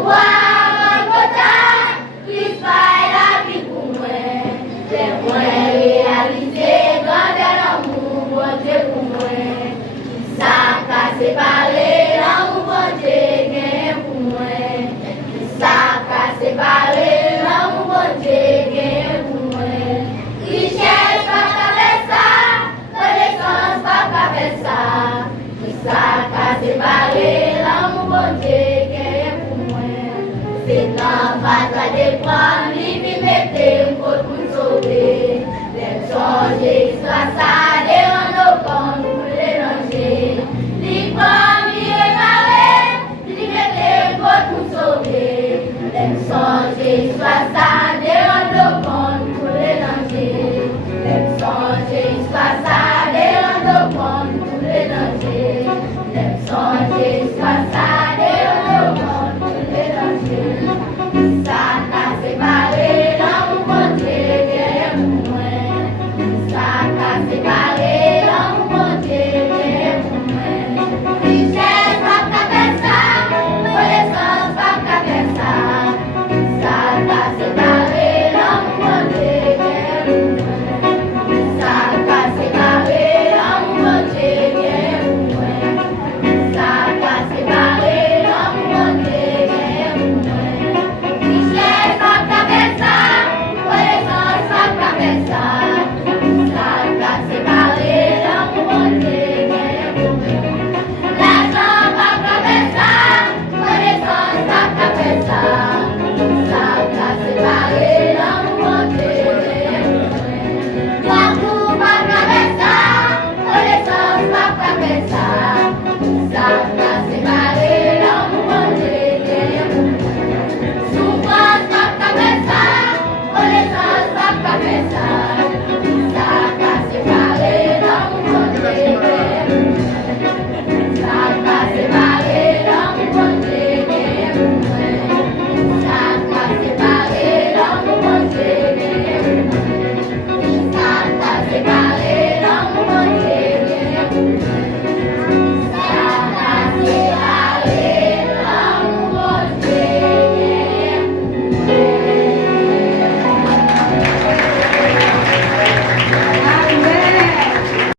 pouvoir total, Christ la vie pour moi. Les moyens réalisés, grandeur l'amour, bon Dieu pour moi. Ça qu'a séparé, l'amour, bon Dieu, gain pour moi. Ça qu'a séparé, l'amour, bon Dieu, gain pour moi. Richesse, pas qu'à faire ça, connaissance, pas qu'à faire ça. Ça qu'a séparé, l'amour, bon Dieu, gain pour moi. C'est dans face des points, lui, mettez pour nous sauver. Les changer, soit ça, des rendre compte pour les ranger. Les pommes, les réparer, les mettez pour nous sauver. Les changer, soit ça.